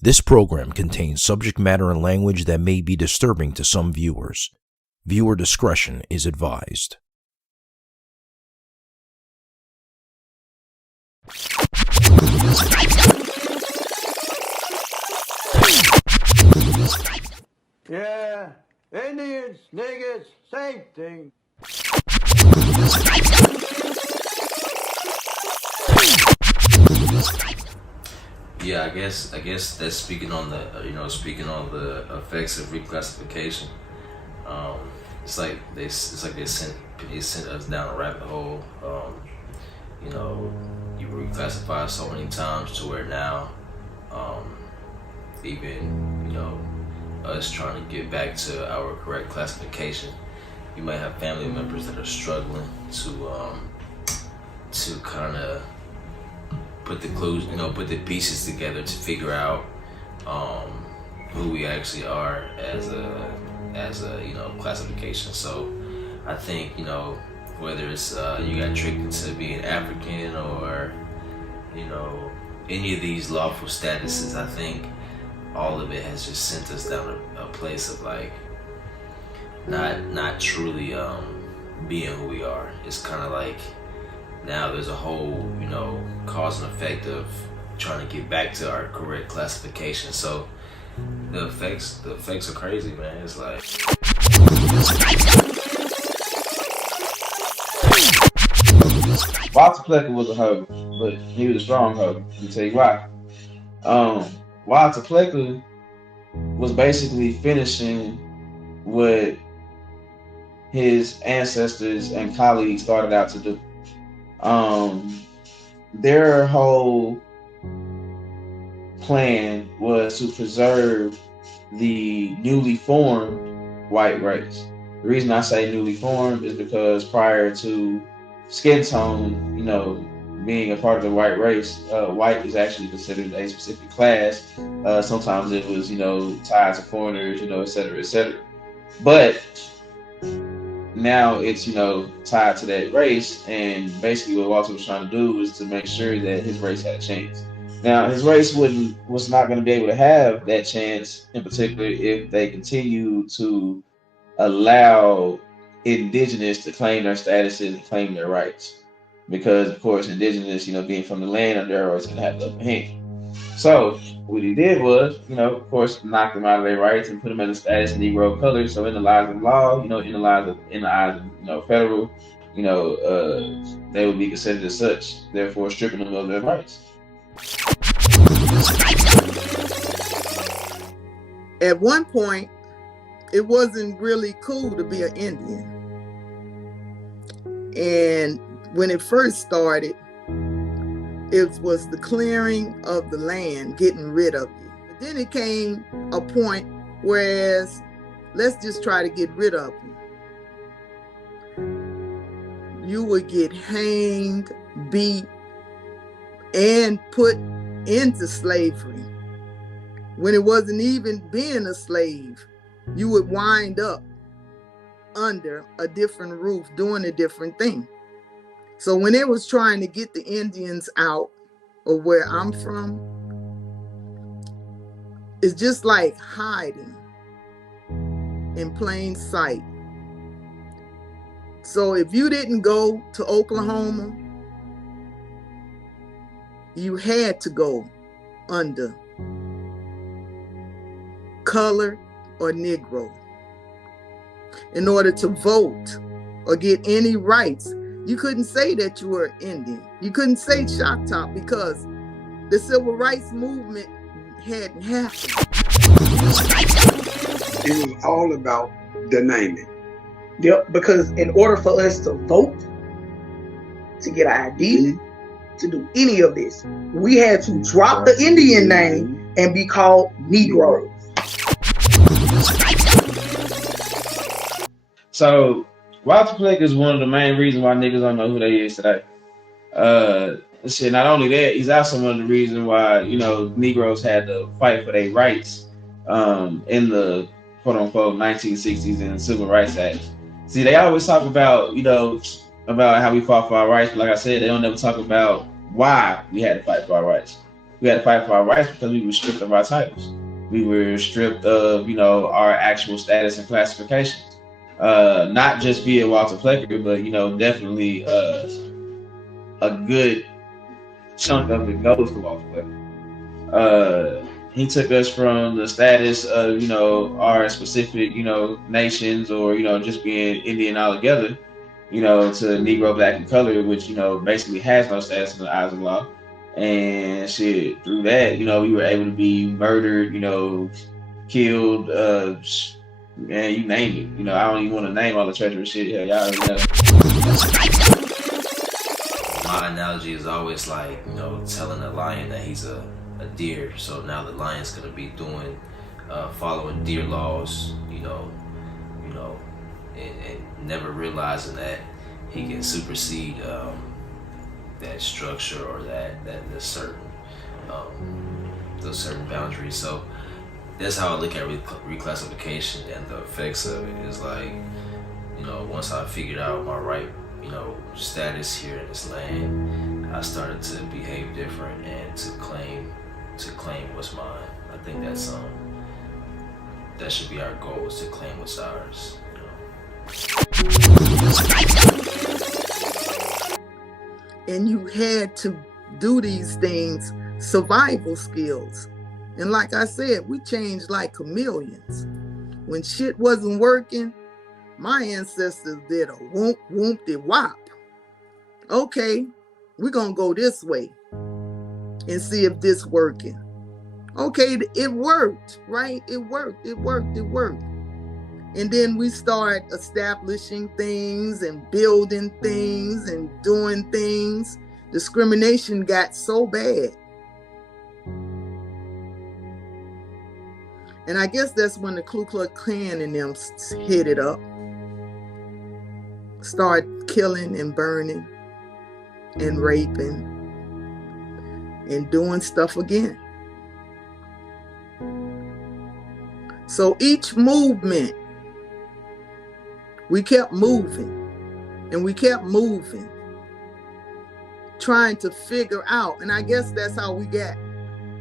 This program contains subject matter and language that may be disturbing to some viewers. Viewer discretion is advised. Yeah, Indians, niggas, same thing. Yeah, I guess that's speaking on the effects of reclassification. It's like they sent us down a rabbit hole. You reclassify so many times to where now, even us trying to get back to our correct classification, you might have family members that are struggling to kind of put the clues, put the pieces together to figure out who we actually are as a classification. So I think whether it's you got tricked into being African or any of these lawful statuses, I think all of it has just sent us down a place of like not truly being who we are. It's kind of like now there's a whole cause and effect of trying to get back to our correct classification. So the effects are crazy, man. It's like Walter Plecker was a hoe, but he was a strong hoe. Let me tell you why. Walter Plecker was basically finishing what his ancestors and colleagues started out to do. Their whole plan was to preserve the newly formed white race. The reason I say newly formed is because prior to skin tone, being a part of the white race, white was actually considered a specific class. Sometimes it was, tied to foreigners, et cetera, et cetera. But now it's, tied to that race, and basically what Walter was trying to do was to make sure that his race had a chance. Now, his race was not going to be able to have that chance, in particular, if they continue to allow indigenous to claim their statuses and claim their rights. Because, of course, indigenous, being from the land, they're always going to have the upper hand. So what he did was, of course, knock them out of their rights and put them in the status Negro color. So in the eyes of law, in the eyes of federal, they would be considered as such, therefore stripping them of their rights. At one point, it wasn't really cool to be an Indian. And when it first started, it was the clearing of the land, getting rid of you. But then it came a point whereas let's just try to get rid of you. You would get hanged, beat, and put into slavery. When it wasn't even being a slave, you would wind up under a different roof doing a different thing. So when it was trying to get the Indians out of where I'm from, it's just like hiding in plain sight. So if you didn't go to Oklahoma, you had to go under color or Negro in order to vote or get any rights. You couldn't say that you were Indian. You couldn't say Choctaw because the civil rights movement hadn't happened. It was all about the naming. Yep, because in order for us to vote, to get an ID, to do any of this, we had to drop the Indian name and be called Negroes. So Walter Plecker is one of the main reasons why niggas don't know who they is today. Not only that, he's also one of the reasons why, Negroes had to fight for their rights in the quote-unquote 1960s and Civil Rights Act. See, they always talk about, about how we fought for our rights, but like I said, they don't ever talk about why we had to fight for our rights. We had to fight for our rights because we were stripped of our titles. We were stripped of, our actual status and classifications. Not just via Walter Plecker, but definitely a good chunk of it goes to Walter Plecker. He took us from the status of, our specific, nations or, just being Indian altogether, to Negro, Black, and color, which, basically has no status in the eyes of law. And shit, through that, we were able to be murdered, killed, man, you name it. I don't even want to name all the treacherous shit. Hell, y'all already know. My analogy is always like, telling a lion that he's a deer. So now the lion's gonna be doing, following deer laws, and never realizing that he can supersede that structure or those certain boundaries. So that's how I look at reclassification and the effects of it. Is like, once I figured out my right, status here in this land, I started to behave different and to claim what's mine. I think that's that should be our goal, is to claim what's ours. And you had to do these things, survival skills. And like I said, we changed like chameleons. When shit wasn't working, my ancestors did a whoop-de-wop. Okay, we're gonna go this way and see if this working. Okay, it worked, right? It worked. And then we start establishing things and building things and doing things. Discrimination got so bad. And I guess that's when the Ku Klux Klan and them hit it up. Start killing and burning and raping and doing stuff again. So each movement, we kept moving and we kept moving, trying to figure out. And I guess that's how we got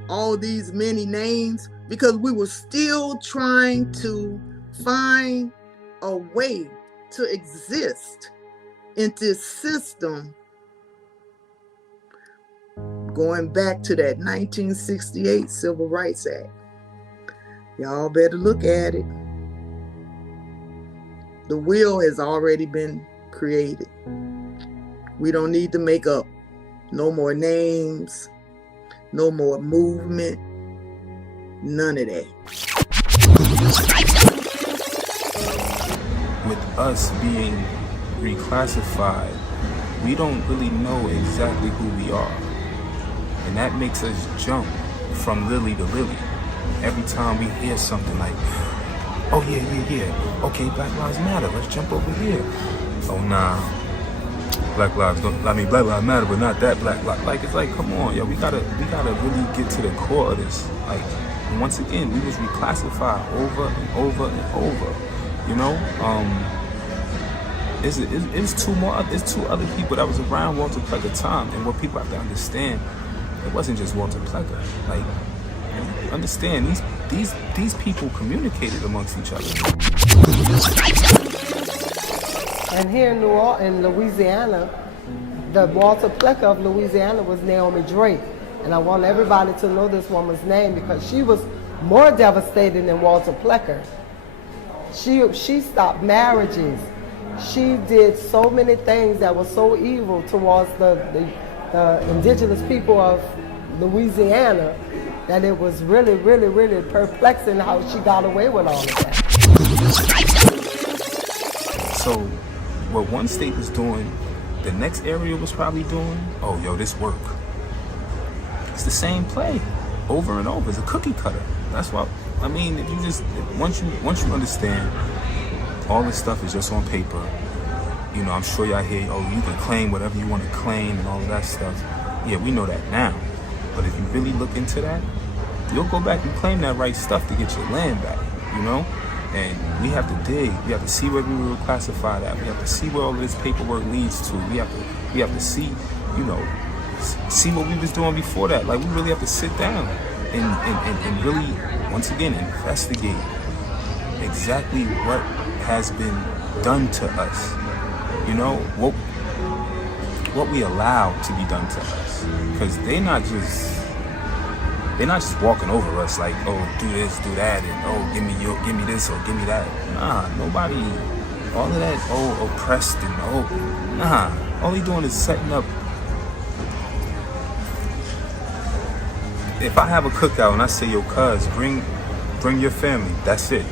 all these many names, because we were still trying to find a way to exist in this system, going back to that 1968 Civil Rights Act. Y'all better look at it. The will has already been created. We don't need to make up no more names, no more movement, none of that. With us being reclassified, we don't really know exactly who we are. And that makes us jump from lily to lily. Every time we hear something like, oh yeah, okay, Black Lives Matter, let's jump over here. Oh nah, Black Lives Matter, but not that Black Lives. Like, it's like, come on, yo, we gotta really get to the core of this. Like, once again, we was reclassified over and over and over. It's two other people that was around Walter Plecker time, and what people have to understand, it wasn't just Walter Plecker. Like, understand, these people communicated amongst each other. And here in Louisiana, the Walter Plecker of Louisiana was Naomi Drake. And I want everybody to know this woman's name because she was more devastating than Walter Plecker. She stopped marriages. She did so many things that were so evil towards the indigenous people of Louisiana that it was really, really, really perplexing how she got away with all of that. So what one state was doing, the next area was probably doing, oh, yo, this work. It's the same play over and over. It's a cookie cutter. That's why, I mean, if you just, once you understand, all this stuff is just on paper. I'm sure y'all hear, oh, you can claim whatever you want to claim and all of that stuff. Yeah, we know that now. But if you really look into that, you'll go back and claim that right stuff to get your land back, And we have to dig. We have to see where we were classified at. We have to see where all of this paperwork leads to. We have to see, see what we was doing before that. Like, we really have to sit down and really, once again, investigate exactly what has been done to us. You know, what we allow to be done to us. Because they're not just walking over us like, oh, do this, do that, and oh, give me this or give me that. Nah, nobody, all of that, oh, oppressed and oh, nah. All they doing is setting up. If I have a cookout and I say, yo, cuz, bring your family, that's it.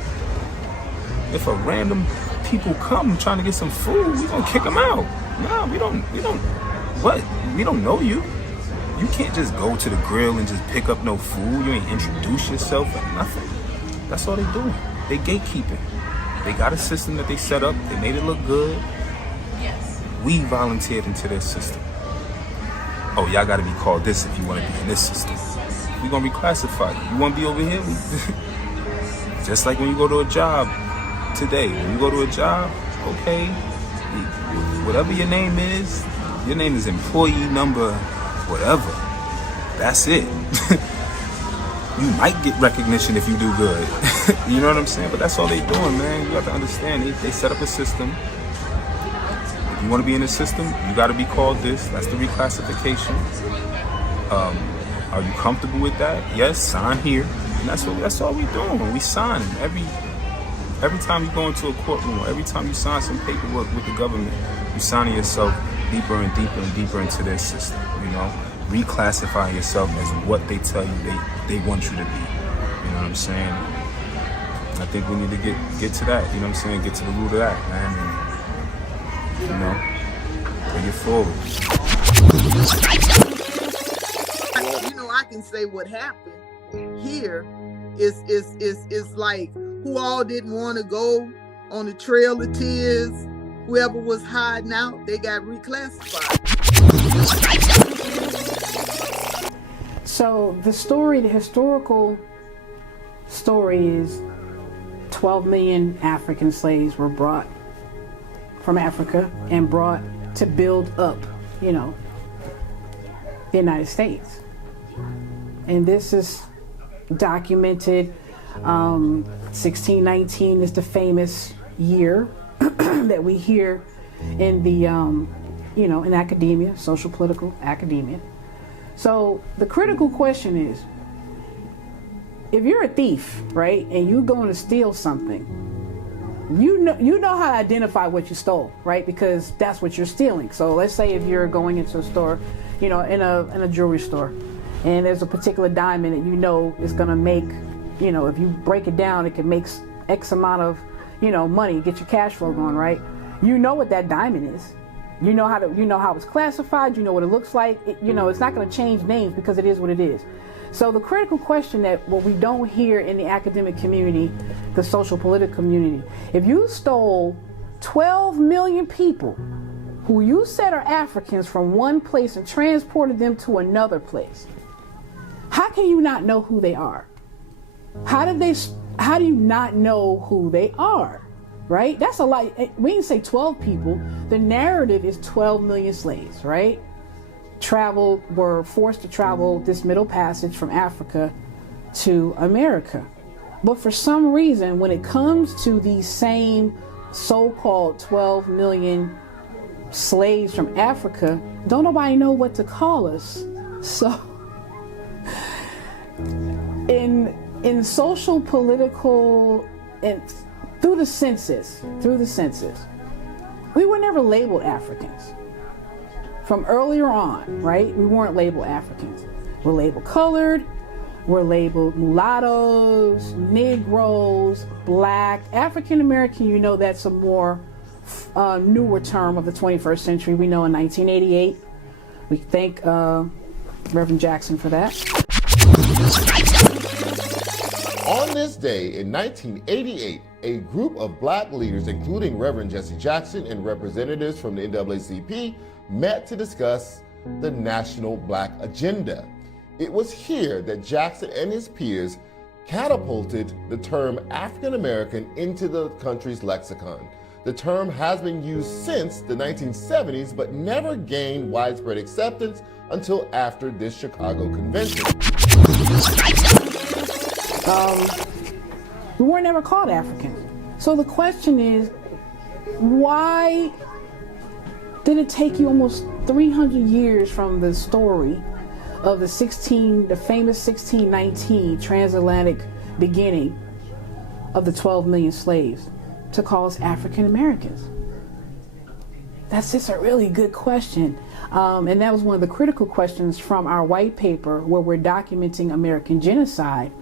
If a random people come trying to get some food, we gonna kick them out. Nah, we don't, what? We don't know you. You can't just go to the grill and just pick up no food. You ain't introduce yourself or nothing. That's all they doing. They gatekeeping. They got a system that they set up. They made it look good. Yes. We volunteered into their system. Oh, y'all gotta be called this if you wanna be in this system. We gonna reclassify you. You wanna be over here? Just like when you go to a job today. When you go to a job, okay, whatever your name is employee number whatever. That's it. You might get recognition if you do good. You know what I'm saying? But that's all they doing, man. You have to understand. They set up a system. If you want to be in the system, you got to be called this. That's the reclassification. Are you comfortable with that? Yes, sign here. And that's all we doing. We sign every time you go into a courtroom, or every time you sign some paperwork with the government, you're signing yourself deeper and deeper and deeper into their system, you know? Reclassifying yourself as what they tell you they want you to be. You know what I'm saying? I think we need to get to that, you know what I'm saying? Get to the root of that, man. And, you know, bring it forward. You know, I can say what happened here is like, who all didn't want to go on the Trail of Tears, whoever was hiding out, they got reclassified. So the historical story is 12 million African slaves were brought from Africa and brought to build up, you know, the United States. And this is documented. 1619 is the famous year that we hear in the, you know, in academia, social political academia. So the critical question is, if you're a thief, right, and you're going to steal something, you know how to identify what you stole, right? Because that's what you're stealing. So let's say if you're going into a store, you know, in a jewelry store, and there's a particular diamond that you know is going to make, you know, if you break it down, it can make X amount of, you know, money, get your cash flow going, right? You know what that diamond is. You know how it's classified. You know what it looks like. You know, it's not going to change names because it is what it is. So the critical question that what we don't hear in the academic community, the social political community, if you stole 12 million people who you said are Africans from one place and transported them to another place, how can you not know who they are? How do you not know who they are? Right? That's a lot. We didn't say 12 people. The narrative is 12 million slaves, right? Were forced to travel this middle passage from Africa to America. But for some reason, when it comes to these same so-called 12 million slaves from Africa, don't nobody know what to call us. So in social, political, and through the census, we were never labeled Africans. From earlier on, right? We weren't labeled Africans. We're labeled colored, we're labeled mulattoes, Negroes, Black, African American. You know, that's a more newer term of the 21st century. We know in 1988. We thank Reverend Jackson for that. On this day in 1988, a group of black leaders, including Reverend Jesse Jackson and representatives from the NAACP, met to discuss the national black agenda. It was here that Jackson and his peers catapulted the term African American into the country's lexicon. The term has been used since the 1970s, but never gained widespread acceptance until after this Chicago Convention. We were never called Africans. So the question is, why did it take you almost 300 years from the story of the famous 1619 transatlantic beginning of the 12 million slaves to call us African Americans? That's just a really good question. And that was one of the critical questions from our white paper where we're documenting American genocide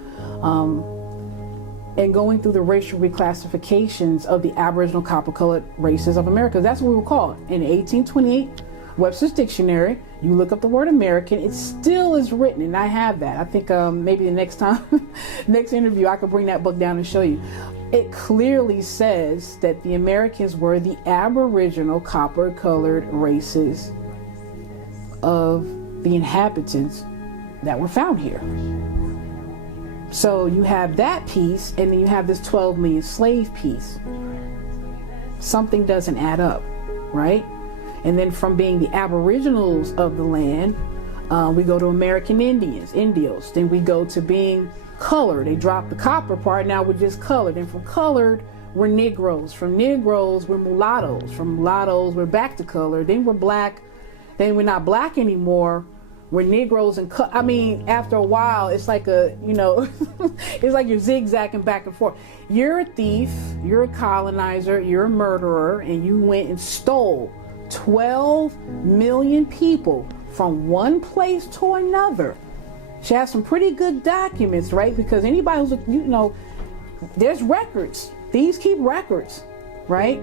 and going through the racial reclassifications of the Aboriginal copper-colored races of America. That's what we were called. In 1828, Webster's Dictionary, you look up the word American, it still is written, and I have that. I think maybe the next time, next interview, I could bring that book down and show you. It clearly says that the Americans were the Aboriginal copper-colored races of the inhabitants that were found here. So you have that piece, and then you have this 12 million slave piece. Something doesn't add up, right? And then from being the Aboriginals of the land, we go to American Indios. Then we go to being colored. They dropped the copper part, now we're just colored. And from colored, we're Negroes. From Negroes, we're mulattoes. From mulattoes, we're back to color. Then we're black. Then we're not black anymore. We're Negroes and after a while, it's like it's like you're zigzagging back and forth. You're a thief, you're a colonizer, you're a murderer, and you went and stole 12 million people from one place to another. She has some pretty good documents, right? Because anybody who's, there's records. These keep records, right?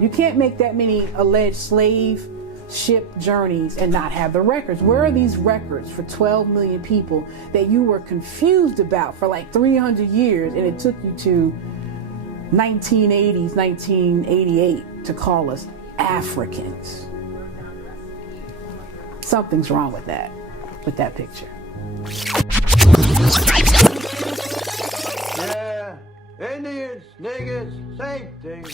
You can't make that many alleged slave ship journeys and not have the records. Where are these records for 12 million people that you were confused about for like 300 years, and it took you to 1980s, 1988 to call us Africans? Something's wrong with that picture. Yeah, Indians, niggas, same thing.